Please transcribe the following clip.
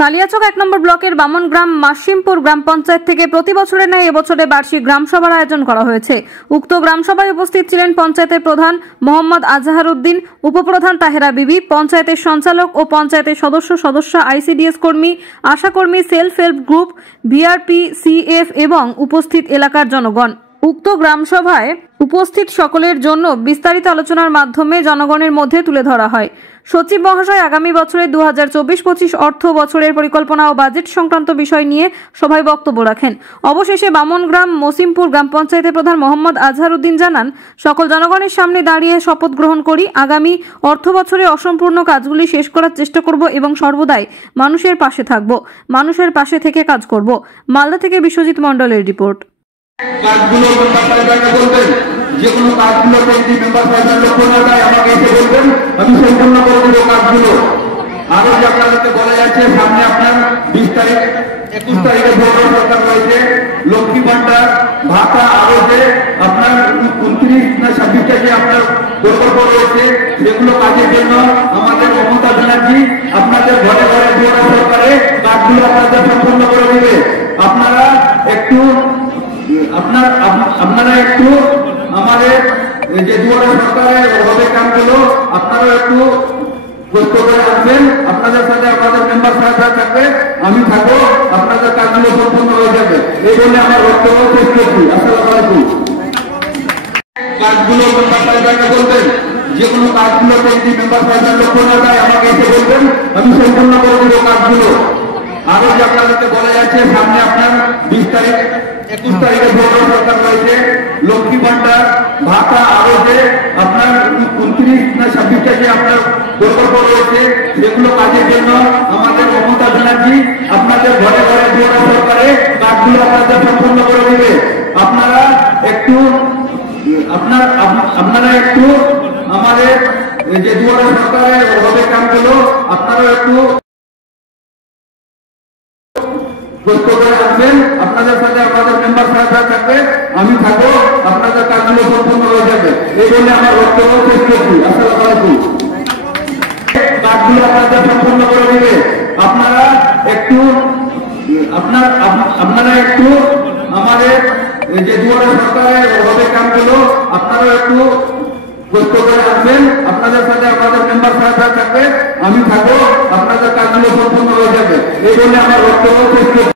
কালিয়াচক ১ নম্বর ব্লকের বামনগ্রাম মাসিমপুর গ্রাম পঞ্চায়েত থেকে প্রতি বছরের ন্যায় এবছরে বার্ষিক গ্রামসভার আয়োজন করা হয়েছে। উক্ত গ্রামসভায় উপস্থিত ছিলেন পঞ্চায়েতের প্রধান মোহাম্মদ আজহার উদ্দিন, উপপ্রধান তাহেরা বিবি, পঞ্চায়েতের সঞ্চালক ও পঞ্চায়েতের সদস্য আইসিডিএস কর্মী, আশাকর্মী, self help group, VRP, CF এবং উপস্থিত এলাকার জনগণ। উক্ত গ্রামসভায় উপস্থিত সকলের জন্য বিস্তারিত আলোচনার মাধ্যমে জনগণের মধ্যে তুলে ধরা হয়। সচিব মহাশয় আগামী বছরের ২০২৪-২৫ অর্থ বছরের পরিকল্পনা ও বাজেট সংক্রান্ত বিষয় নিয়ে সভায় বক্তব্য রাখেন। অবশেষে বামনগ্রাম মসিমপুর গ্রাম পঞ্চায়েতের প্রধান মোহাম্মদ আজহার উদ্দিন জানান, সকল জনগণের সামনে দাঁড়িয়ে শপথ গ্রহণ করি আগামী অর্থ বছরে অসম্পূর্ণ কাজগুলি শেষ করার চেষ্টা করব এবং সর্বদাই মানুষের পাশে থাকব, মানুষের পাশে থেকে কাজ করব। মালদা থেকে বিশ্বজিৎ মণ্ডলের রিপোর্ট। কাজগুলো বলবেন, যে কোনো কাজগুলো যদি মেম্বার সাহেবের লক্ষ্য না যায় আমাকে এসে বলবেন, আমি সম্পূর্ণ করে দেবো কাজগুলো। আরো যে আপনাদেরকে বলা যাচ্ছে, সামনে আপনার 20 তারিখ 21 তারিখে ভোটার সরকার রয়েছে, লক্ষ্মী ভান্ডার ভাতা, আরো যে আপনার 29 না 26টা যে আপনার প্রকল্প রয়েছে সেগুলো কাজের জন্য আমাদের মমতা ব্যানার্জি আপনাদের ঘরে ঘরে ভোটার সরকারে কাজগুলো আপনাদের সম্পূর্ণ করে দিবে। আপনারা একটু আমাদের যে দুয়ারে সরকারের হবে কামগুলো আপনারা একটু কষ্ট করে আসবেন। আপনাদের সাথে আপনাদের মেম্বার সাহেবরা থাকবে, আমি থাকবো, আপনাদের কাজগুলো সম্পূর্ণ হয়ে যাবে। এই বলে আমার বক্তব্য শেষ করছি। আসসালামু আলাইকুম। কাজগুলো মেম্বার সাহেবরা বলবেন, যে কোনো কাজগুলো যদি মেম্বার সাহেবের লক্ষ্য না যায় আমাকে এসে বলবেন, আমি সম্পূর্ণ করে দেবো কাজগুলো। আরো যে আপনাদেরকে বলা যাচ্ছে, সামনে আপনার 20 তারিখ 21 তারিখে ভোটার সরকার রয়েছে, লক্ষ্মী ভান্ডার ভাতা, আরো যে আপনার 29 না 26টা যে আপনার প্রকল্প রয়েছে সেগুলো কাজের জন্য আমাদের মমতা ব্যানার্জি আপনাদের ঘরে ঘরে ভোটার সরকারে কাজগুলো আপনাদের সম্পূর্ণ করে দিবে। আপনারা একটু আমাদের যে দুয়ারে সরকারের হবে কামগুলো আপনারা একটু কষ্ট করে আসবেন। আপনাদের সাথে আপনাদের মেম্বার সাহেবরা থাকবে, আমি থাকবো, আপনাদের কাজগুলো সম্পূর্ণ হয়ে যাবে। এই বলে আমার বক্তব্য শেষ করছি। আসসালামু আলাইকুম। কাজগুলো আপনাদের সম্পূর্ণ করে দিবে। আপনারা একটু আমাদের যে দুয়ারে সরকারের হবে কামগুলো আপনারা একটু কষ্ট করে আসবেন। আপনাদের সাথে আপনাদের মেম্বার সাহেবরা থাকবে, আমি থাকবো, আপনাদের কাজগুলো সম্পূর্ণ হয়ে যাবে। এই বলে আমার বক্তব্য শেষ করছি।